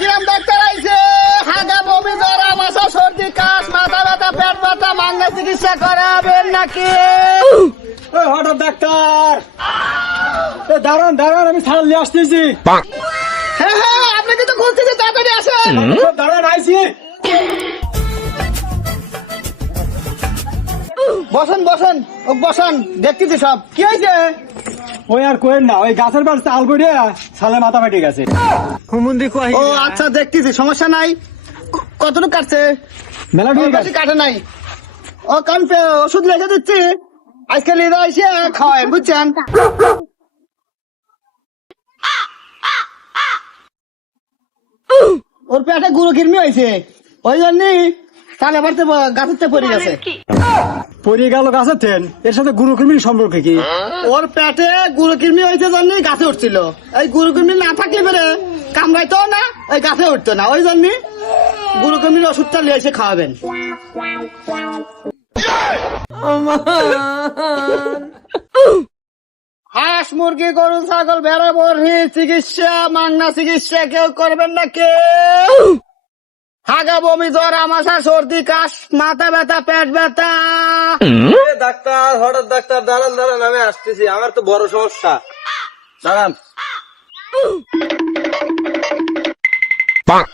গ্রাম doctor আইছে, হাগা বমি জ্বর আমাশা সর্দি কাশ মাথা ব্যথা পেট ব্যথা মাংনা চিকিৎসা করাবেন নাকি? হঠাৎ ডাক্তার, দাঁড়ান দাঁড়ান, আমি ছাড় নিয়ে আসতেছি। হ্যাঁ হ্যাঁ, আপনাকে তো বলছি যে তাড়াতাড়ি আসেন। দাঁড়ান, আইছি। বসেন বসেন, ও বসেন, দেখতেছি সব। কি হয়েছে? ওই আর কোয়েন না, ওই গাছের পাশ তাল পড়ে সালে মাথা ফাটে গেছে। ও আচ্ছা, দেখতেছি, সমস্যা নাই। কতটুকু কাটছে? মেলা ও, বেশি কাটে নাই। ও কারণ ওষুধ লিখে দিচ্ছি, আজকে লিদা এসে খাওয়ায়, বুঝছেন? ওর পেটে গুঁড়ো কিরমি হয়েছে, ওই জন্যই তাহলে আবার গাছের পড়ে গেছে। পড়ে গেল গাছের থেন, এর সাথে গুরু কৃমির সম্পর্ক কি? ওর পেটে গুঁড়ো কিরমি হয়েছে জন্যই গাছে উঠছিল। এই গুঁড়ো কিরমি না থাকলে পরে কামড়াইতো না, ওই গাছে উঠতো না, ওই জন্যই গুঁড়ো কিরমির ওষুধটা নিয়ে এসে খাওয়াবেন। হাঁস মুরগি গরু ছাগল ভেড়া বড়ি চিকিৎসা মাংনা চিকিৎসা কেউ করবেন না কেউ? হাগা বমি জ্বর আমাশা সর্দি কাশ মাথা ব্যথা পেট ব্যথা। ডাক্তার, হঠাৎ ডাক্তার, দাঁড়ান দাঁড়ান, আমি আসতেছি। আমার তো বড় সমস্যা, দাঁড়ান।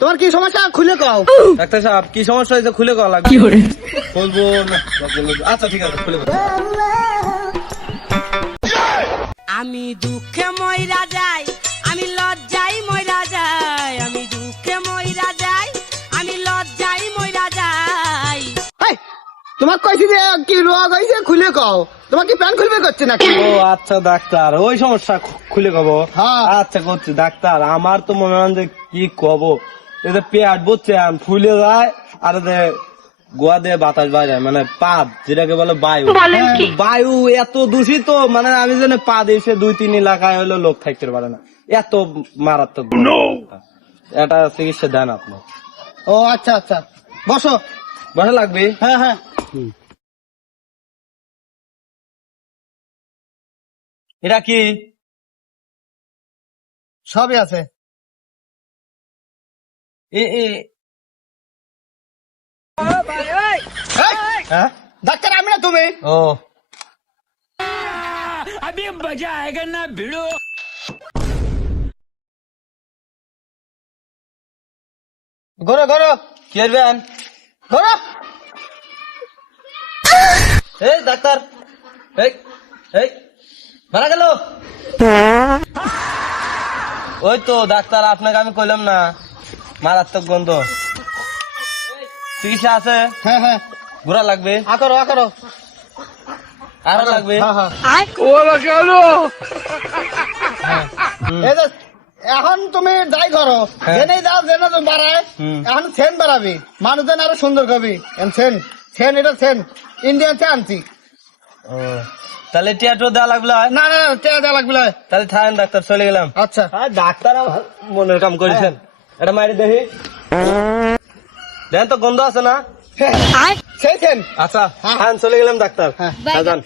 তোমার কি সমস্যা খুলে কও? ডাক্তার সাহেব, কি সমস্যা হয়েছে খুলে কল লাগবে? বলবো না? আচ্ছা ঠিক আছে, খুলে বলবো। আমি দুঃখে মইরা যাই, আমি লজ্জাই মইরা যাই, আমি দুঃখে মইরা যাই, আমি লজ্জাই মইরা যাই। এই, তোমার কইছি যে কি রোগ হয়েছে খুলে কও। তোমার কি প্যান খুলবে করছে নাকি? ও আচ্ছা ডাক্তার, ওই সমস্যা খুলে কব। হ্যাঁ। আচ্ছা করছি ডাক্তার। আমার তো মনে হয় যে কি কব, এতে পেট বুঝছেন ফুলে যায়, আর এতে গোয়া দিয়ে বাতাস বাইরে, মানে পাদ যেটাকে বলে বায়ু। বায়ু এত দূষিত, মানে আমি যেন পা দিয়েছে 2-3 এলাকায় হলো লোক থাকতে পারে না, এত মারাত্মক। এটা চিকিৎসা দেন আপনি? ও আচ্ছা আচ্ছা, বসো। ভালো লাগবে? হ্যাঁ হ্যাঁ, এটা কি? সবই আছে। এই, হ্যাঁ, ডাক্তার আমি না তুমি? ও গরো গরো কি করবেন? গরো। এই ডাক্তার, এই এই মারা গেল। ওই তো ডাক্তার, আপনাকে আমি কইলাম না, মারাত্মক গন্ধ। চিকিৎসা আছে? হ্যাঁ হ্যাঁ, ঘোরা লাগবে? আকরো আকরো। আরো লাগবে? হ্যাঁ হ্যাঁ। হ্যাঁ। এই যে, এখন তুমি যাই করো, হ্যাঁ। জেনেই যাও জেনে তুমি বাড়ায়। এখন সেন বাড়াবি, মানুষজন আরো সুন্দর করবি। সেন সেন, এটা সেন ইন্ডিয়ান চা আনছি। ও, তাহলে টিয়াটো দেওয়া লাগলো? না না না, টেয়া দেওয়া লাগবে না। তাহলে থাকেন ডাক্তার, চলে গেলাম। আচ্ছা, ডাক্তার মনের কাম করেছেন। এটা মারি দেখি, দেন তো গন্ধ আছে না? সেই সেন। আচ্ছা হ্যাঁ। হ্যাঁ, চলে গেলাম ডাক্তার। হ্যাঁ। যান।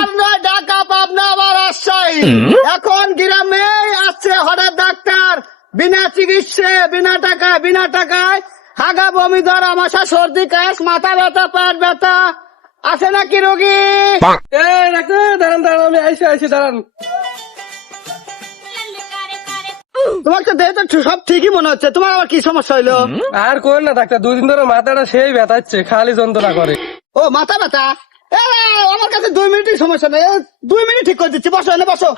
আর নয় ঢাকা পাবনা আবার রাজশাহী, এখন গ্রামে আসছে হঠাৎ ডাক্তার, বিনা চিকিৎসা বিনা টাকায় হাগা বমি জ্বর আমাশা সর্দি কাশ মাথা ব্যথা পেট ব্যথা। আছে নাকি রোগী? ডাক্তার দাঁড়ান দাঁড়ান, আমি আইসি দাঁড়ান। তোমার তো দেহ তো সব ঠিকই মনে হচ্ছে, তোমার আবার কি সমস্যা হইলো? আর কোন না ডাক্তার, 2 দিন ধরে মাথাটা সেই ব্যথাচ্ছে, খালি যন্ত্রণা করে। ও মাথা ব্যথা, আমার কাছে 2 মিনিটই সমস্যা নেই, 2 মিনিট ঠিক করে দিচ্ছি। বসো, এনে বসো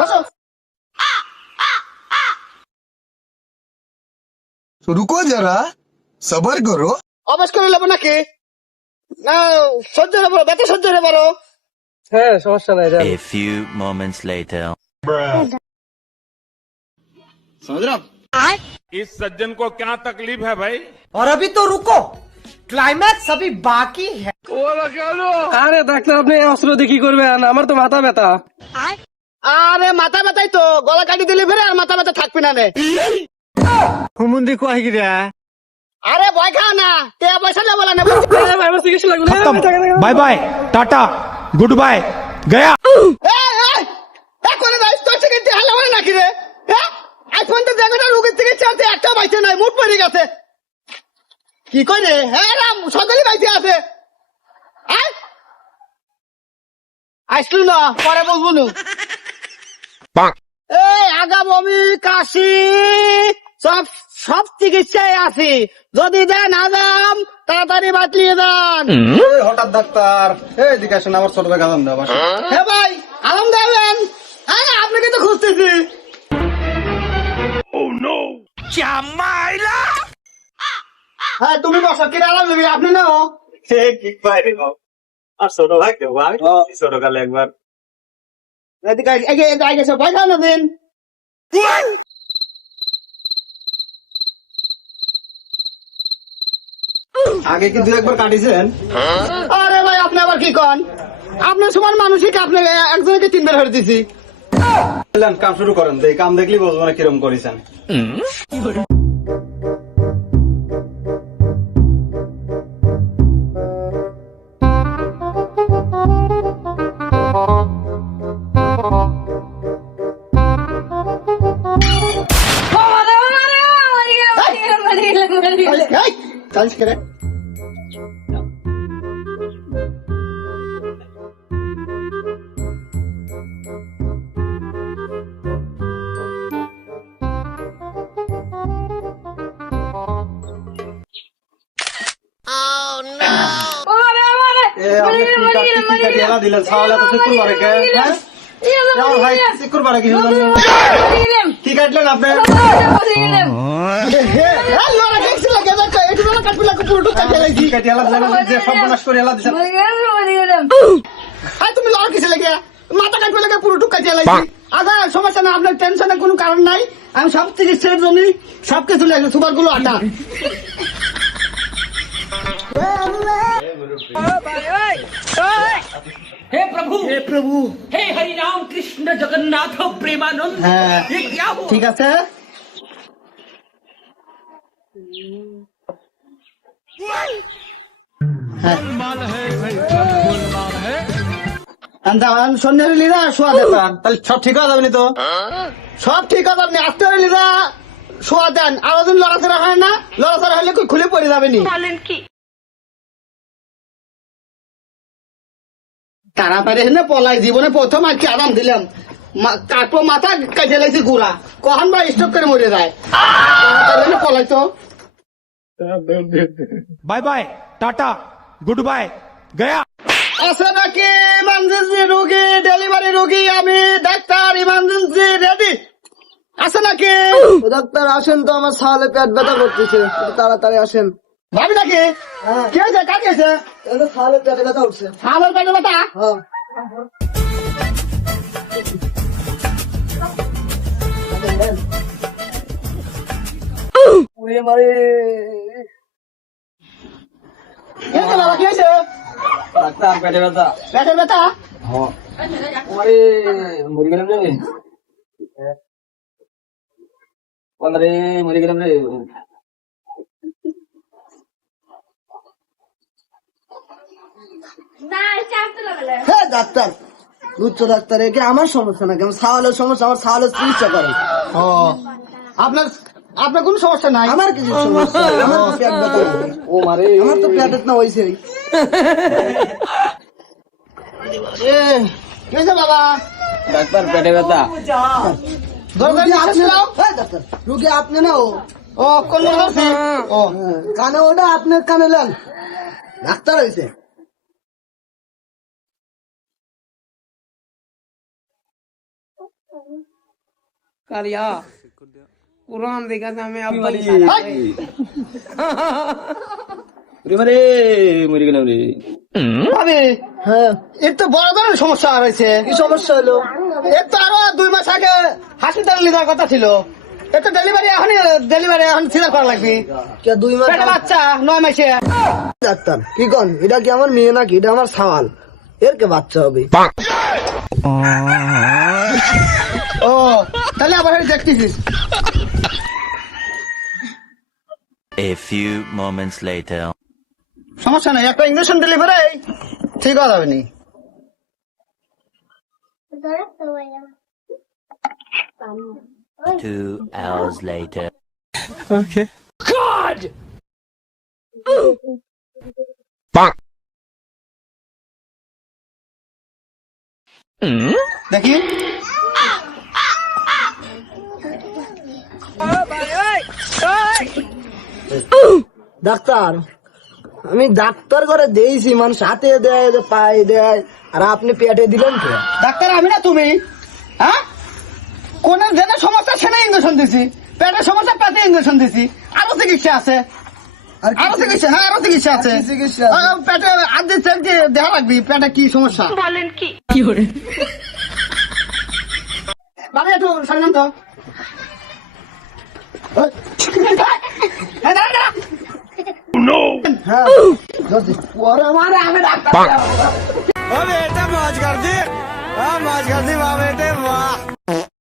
বসো। रुको जरा सबर करो। অবশ করে নেবো নাকি? না সহ্য হতে পারো, ব্যথা সহ্য হতে পারো? হ্যাঁ সমস্যা নাই। A few moments later. इस सज्जन को क्या तकलीफ है भाई? और अभी तो रुको, क्लाइमैक्स अभी बाकी है। আরে ডাক্তার, আপনি অস্ত্র দিয়ে কি করবেন? আমার তো মাথা ব্যথা। আরে মাথা ব্যথাই তো, গলা কাটি দিলে ফেরে আর মাথা ব্যথা থাকবি না রে। হুমুন্দি কোয়াই গিরা। আরে ভয় খাও না, তে পয়সা নেবো না। আমার চিকিৎসা লাগবে। Bye bye, tata, good bye, Gaya. কোনে যাইস? তোর থেকে হালা হয় নাকি রে? পর্যন্ত জায়গাটা রোগীর থেকে চালতে একটা বাইছে নাই, মুঠ পড়ে গেছে। কি করে? হ্যাঁ রাম সদালি বাইছে আছে। আসলু না, পরে বলবো নু। এই আগা বমি কাশি সব সব চিকিৎসায় আছি, যদি দেন আজাম তাড়াতাড়ি বাতলিয়ে দেন। হঠাৎ ডাক্তার এই দিকে আসেন, আমার ছোট ভাই আলম দেওয়া হ্যাঁ ভাই আলম দেবেন, হ্যাঁ আপনাকে তো খুঁজতেছি। হ্যাঁ তুমি বসো, কিনে আলম দেবী আপনি নাও। আর ছোট ভাই কেউ ভাই ছোট কালে একবার এদিকে গেছে পয়সা না দিন। আগে কিন্তু একবার কাটিছেন। আরে ভাই আপনি আবার কি কন? আপনার সমান মানুষই আপনি একজনকে 3 বার হয়ে দিছি। কাম শুরু করেন, এই কাম দেখলি বুঝবো না কিরম করেছেন। চালিস করে দিলেন সাওয়ালে তো চিকুর মারে কে? ভাই চিকুর মারে কি কি কাটলেন আপনি? তুমি লড় কিসে লেগে মাথা কাটবে লেগে পুরো টুক কাটিয়ে লাগছি। আচ্ছা সমস্যা না, আপনার টেনশনের কোনো কারণ নাই, আমি সব চিকিৎসার জন্য সবকিছু লাগবে, সুপার গুলো আটা। हे प्रभु हे हरि राम कृष्ण जगन्नाथ प्रेमानंद হ্যাঁ ये क्या हुआ ঠিক আছে। সন্ধ্যের লিদা শোয়া দেন, তাহলে সব ঠিক হয়ে যাবে নি তো? সব ঠিক আছে। আপনি আসতে লিদা শোয়া দেন, আরো দিন লড়াচড়া হয় না, লড়াচড়া হলে খুলে পড়ে যাবে নি। তাড়াতাড়ি হেনে পলাই, জীবনে প্রথম আর কি আরাম দিলাম, তারপর মাথা কাটে লাগছে গুড়া, কখন বা স্টক করে মরে যায়। তাড়াতাড়ি হেনে পলাই তো। Bye bye tata good bye गया। আছে নাকি ইমার্জেন্সি রোগী, ডেলিভারি রোগী, আমি ডাক্তার, ইমার্জেন্সি রেডি আছে নাকি? ডাক্তার আসেন তো, আমার সালে পেট ব্যথা করতেছে, একটু তাড়াতাড়ি আসেন। ভাবি নাকি কি হয়েছে, কাজ হয়েছে? সালে পেটে ব্যথা উঠছে। আমার পেটে ব্যথা? হ্যাঁ ওরে মারে কি হয়েছে বাবা, কি হয়েছে? ডাক্তার পেটে ব্যথা। পেটের ব্যথা? ওরে মরে গেলাম রে, রে মরে গেলাম রে। হ্যাঁ ডাক্তার, বুঝছো ডাক্তার, একে আমার সমস্যা নাকি, আমার সাওয়ালের সমস্যা, আমার সাওয়ালের চিকিৎসা করেন। ও আপনার আপনার কোনো সমস্যা নাই? আমার কিছু সমস্যা, আমার তো পেট ব্যথা। ও মারে আমার তো পেটের না হয়েছে। কি হয়েছে বাবা? ডাক্তার পেটে ব্যথা। দরকারি আপনি ছিল? হ্যাঁ ডাক্তার, রুগী আপনি না? ও কোন ধরছি? ও কানে ওটা আপনার কানে নেন, ডাক্তার হয়েছে। कालिया कुरान देखा था मैं अब মারে মরে গেলাম রে। ভাবি হ্যাঁ এর তো বড় ধরনের সমস্যা হয়েছে। কি সমস্যা হলো? এর তো আরো 2 মাস আগে হাসপাতালে নিয়ে যাওয়ার কথা ছিল। এর তো ডেলিভারি এখন সিজার করা লাগবে। কে 2 মাস? পেটে বাচ্চা 9 মাসে। ডাক্তার কি কন, এটা কি আমার মেয়ে নাকি? এটা আমার সাওয়াল, এর কে বাচ্চা হবে? ও তাহলে আবার দেখতেছিস। A few moments later. সমস্যা নাই, একটা ইঞ্জেকশন ডেলিভারি ঠিক হয়ে যাবে নি। 2 hours later. God! দেখি ডাক্তার আমি ডাক্তার করে দিয়েছি, মানুষ হাতে দেয়, পায়ে দেয়, আর আপনি পেটে দিলেন তো। ডাক্তার আমি না তুমি? হ্যাঁ, কোন জেনে সমস্যা সেটা ইঞ্জেকশন দিছি, পেটের সমস্যা পেটে ইঞ্জেকশন দিছি, আরো চিকিৎসা আছে, আরো চিকিৎসা, হ্যাঁ আরো চিকিৎসা আছে। কি চিকিৎসা আছে? পেটে আজ দেখা রাখবি পেটে কি সমস্যা। কি করে? বাবা একটু সামনে তো। হ্যাঁ ওরে মারে আমি ডাক্তার। बेटा मौज कर दी, मौज कर दी वाह बेटे वाह।